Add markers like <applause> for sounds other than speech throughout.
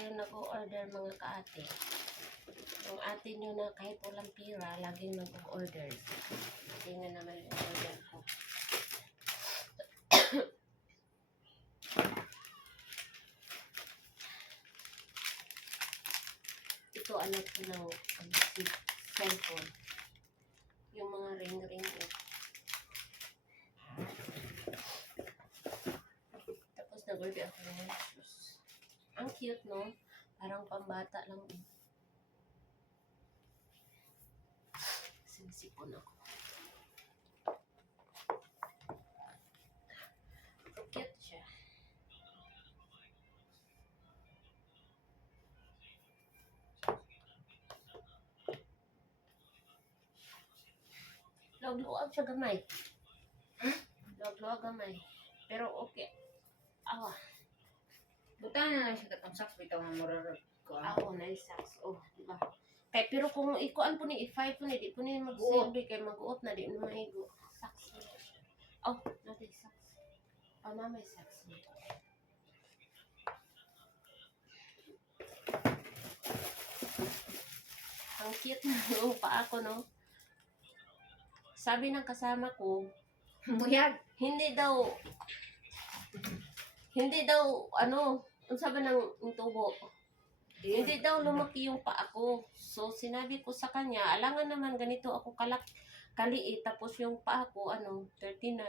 Tayo nag-order mga kaate. Yung ate nyo na kahit walang pira, laging nag-order. Hindi nga naman yung order ko. <coughs> Ito anak ko ng cellphone. Yung mga ring-ring ko. Tapos nag-order ako ng shoes. Ang cute, no? Parang pambata lang. eh. Sinisipon ako. Cute siya. Log-luwag siya gamay. Log-luwag gamay. Pero okay. Awa. Buta na lang siya katong saks bitaw nga murarag ko. Ako na isaks. Oh, diba? Kay pero kung ikuan po ni i-five po ni di po ni mag-uot kay mag-uot na di na mahigo. Saks. Oh, natin saks. Oh, mama may saks. Ang cute na yung <laughs> paa ko, no? Sabi ng kasama ko, Buyag. hindi daw hindi daw ano ang sabi ng ng tubo hindi daw lumaki yung paa ko. So sinabi ko sa kanya alangan naman ganito ako kalak kaliit tapos yung paa ko ano 39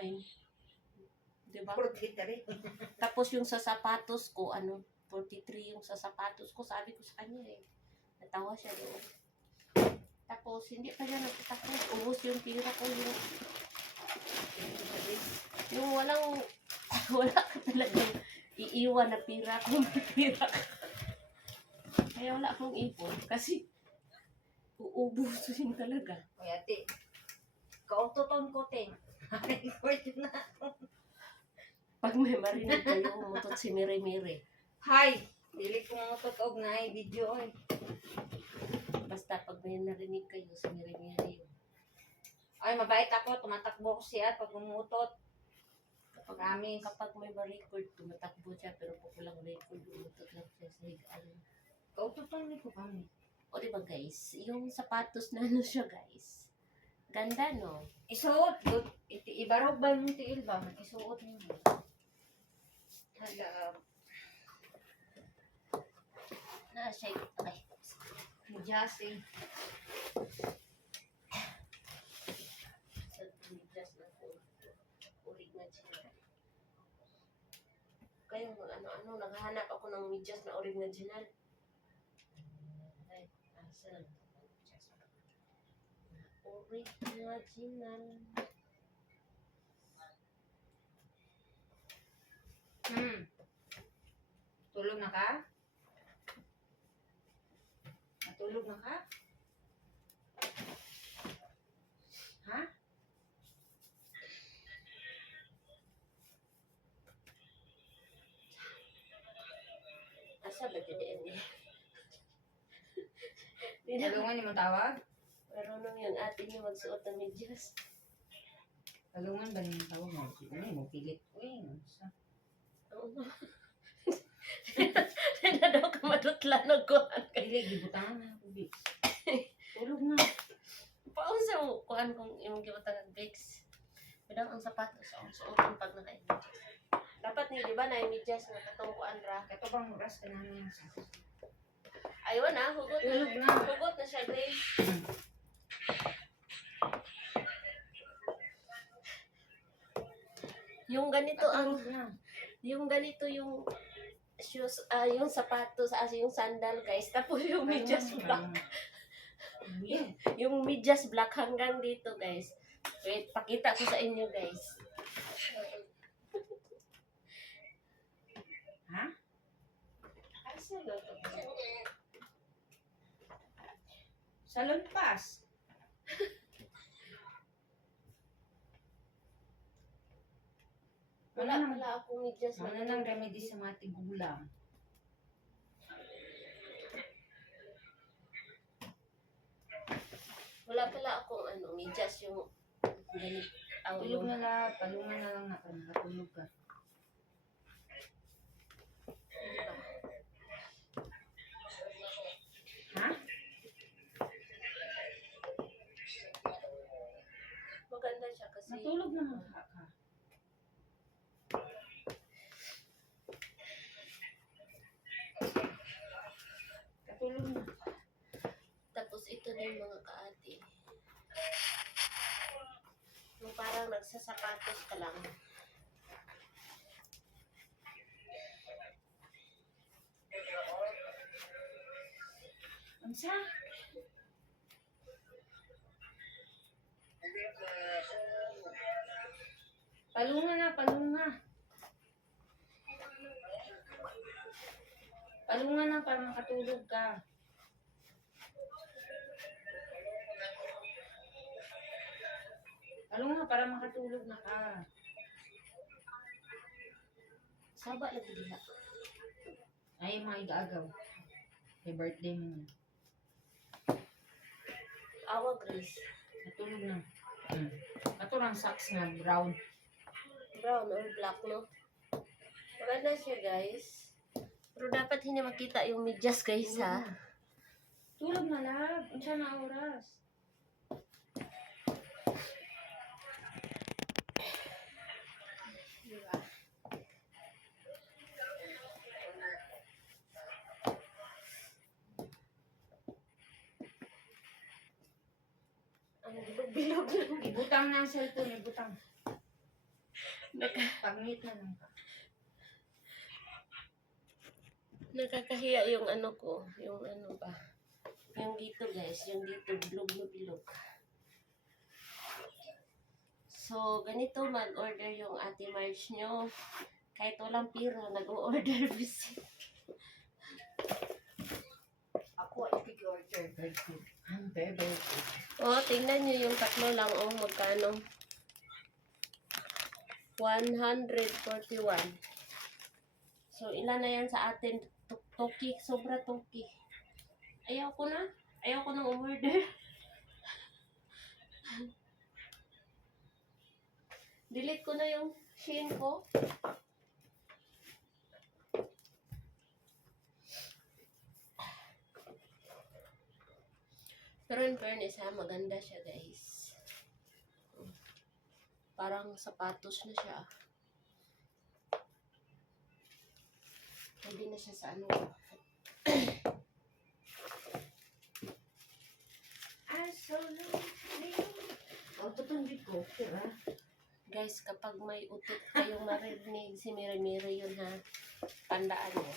di ba Portitari. tapos yung sa sapatos ko ano 43 yung sa sapatos ko sabi ko sa kanya eh. Natawa siya doon tapos hindi pa niya nagtatapos ubos yung pira ko yung yung walang <laughs> wala ka talagang iiwan na pira kung <laughs> pira ka. Kaya wala akong ipon kasi uubusin talaga. Kuya ate. Kautoton ko te. <laughs> Record na. Pag may marinig kayo, umutot si Mire Mire. Hi. Dili ko mo to og na video eh. Basta pag may narinig kayo, si Mire Mire. Ay, mabait ako. Tumatakbo ko siya pag umutot. Kapag, Promise. kapag may ma-record, tumatakbo siya pero pag walang record, umutot lang siya sa higaan. Kautoton ni ko kami. O diba guys, yung sapatos na ano siya guys. Ganda no? Isuot. Iti ibarog ba yung tiil ba? Isuot niyo. Hala. Na siya, ay, Jasi. sa medyas na po. Urig na siya. Kayo, ano-ano, naghahanap ako ng medyas na original. Ay, asan? Original. Hmm. Tulog na ka? Natulog na ka? Asa ba eh? Di na, Talungan ni mo tawag? marunong yung ate niyo magsuot ng medyas. Talungan ba ni mo tawag mo? Ano mo pilit? Uy, ano sa? Oo. Hindi <laughs> na daw ka madutlanog ko. Dili, gibutangan na ako, Bix. <laughs> Tulog na. Paunsa mo kuan kung imong gibutang ng Vicks. Bidang ang sapatos ang suotin pag naka-medyas. Dapat ni di ba na medyas na katong kuan ra. Kato bang oras ka namin sa Ayun na, hugot na. Tulog na. Hugot na siya, Grace. Yung ganito ang yung ganito yung shoes ah yung sapatos as yung sandal guys tapos yung medyas black Yeah. <laughs> yung medyas black hanggang dito guys wait pakita ko sa inyo guys Ha? Asa ba to? Salon pass. wala wala akong medyas Ano nang remedy sa mga tigulang? wala pala akong ano medyas yung Tulog yung na lang, palungan na lang na nakatulog ka. ano ba? Tulog na. Tapos ito na yung mga kaati. Yung parang nagsasapatos ka lang. Ang sa? Palunga na, palunga. Palunga na para makatulog ka. Palunga para makatulog na ka. Saba lagi diha. Ay, mga igaagaw. May birthday mo. Awa Grace. Natulog na. Hmm. Ato lang socks na brown. Brown or black, no? Maganda siya, guys. Pero dapat hindi makita yung medyas, guys, ha? Tulog na lab. Unsa na oras? Bilog-bilog lang. Ibutang na ang cellphone, ibutang. Pagmit na lang ka. nakakahiya yung ano ko. Yung ano ba? Yung dito, guys. Yung dito, bilog na bilog. So, ganito mag-order yung ate March nyo. Kahit walang pira, nag-order <laughs> visit. Ako ay pig-order. Very, very good. O, Oh, tingnan nyo yung tatlo lang. O, magkano? 141. So, ilan na yan sa atin? Toki, sobra toki. Ayaw ko na. Ayaw ko nang umorder. <laughs> Delete ko na yung Shein ko. Pero in fairness ha, maganda siya guys. Parang sapatos na siya. Hindi na siya sa ano. I so lonely. O, tutundig ko. Diba? Guys, kapag may utot kayong marinig si Miri Miri yun ha, tandaan mo.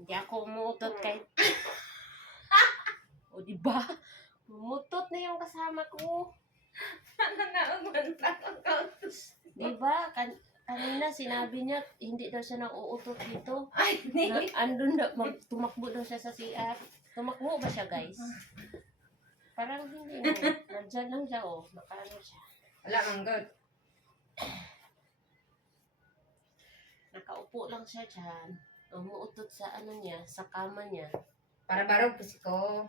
Hindi ako umuutot kahit... <laughs> o di ba? Umutot na yung kasama ko. Nanauman pa ako. Di ba? Kan kanina sinabi niya, hindi daw siya nauutot dito. Ay, Na, andun na, mag, tumakbo daw siya sa CR. Tumakbo ba siya, guys? Parang hindi mo. Nandyan lang siya, oh. Nakaano siya. Wala mang Nakaupo lang siya dyan. Umuutot sa ano niya, sa kama niya. Para barog kasi ko.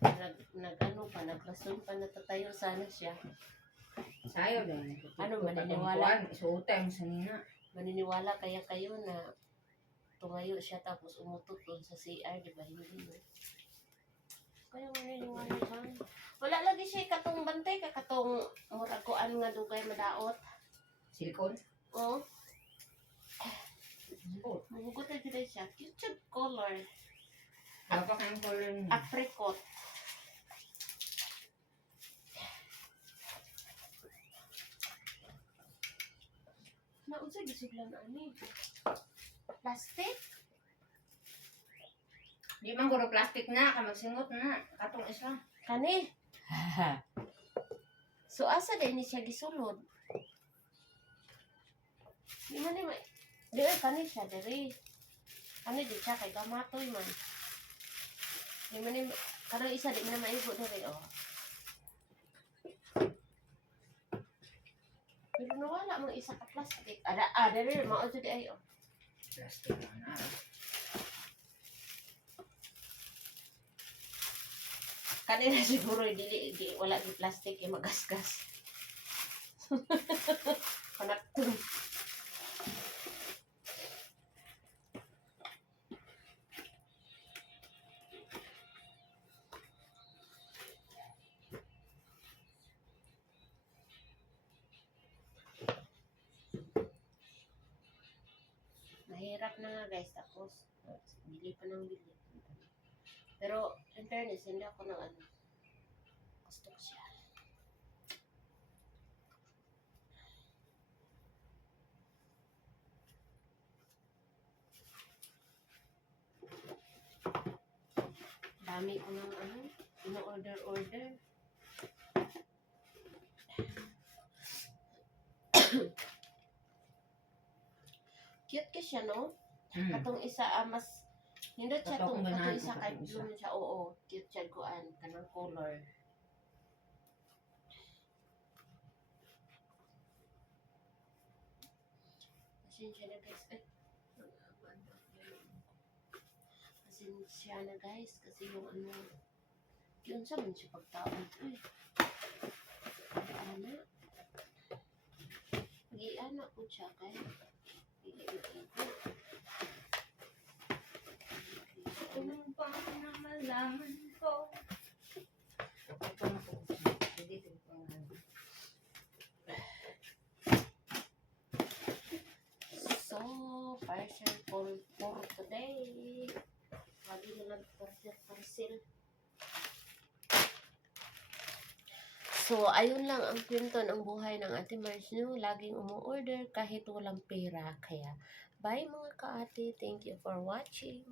Nag, nag ano pa, naglason pa, natatayo sana siya. Sayo din. Ano, maniniwala? Isuotay mo sa nina. Maniniwala kaya kayo na tumayo siya tapos umutot doon sa CR, di ba? Hindi no? Kaya maniniwala ka. Wala lagi siya katong bantay, ka katong muragoan nga dugay madaot. Silikon. Oh, Oh, mahugot na dito siya. Cute color. Apa kayong color niya? Apricot. Naunsa gisuglan ani? Plastic? Di man guro plastic na. Kamagsingot na. Katong isa. Kani? so asa din ni siya gisulod? Di man ni Di ay kani siya diri. Kani di siya kay gamatoy man. Di man ni... Karang isa di man na maigo diri oh. Pero nawala mong isa ka plastic. Ada, ah, diri, mao di ay oh. Plastic na na. Kanina <laughs> siguro dili di wala di plastic yung magasgas. <laughs> tapos bili pa ng bili. Pero, in fairness, hindi ako ng ano. Gusto ko siya. Dami ko ng ano, ino-order-order. <coughs> Cute ka siya, no? Mm. Katong isa, ah, mas, hindi siya Katong itong, katong banana, isa kay katong isa. siya, oo, cute siya kuan, kanang color. Pasensya na guys, eh. Pasensya na guys, kasi yung ano, yun sa man siya pagtaon ko eh. Ana. Pag-iana ko siya kaya. Pag-iana Kung paano na malaman ko. So, parcel for, for today. Lagi na lang parcel, parcel. So, ayun lang ang kwento ng buhay ng Ate Mars nyo. Laging umu-order kahit walang pera. Kaya, bye mga ka-ate. Thank you for watching.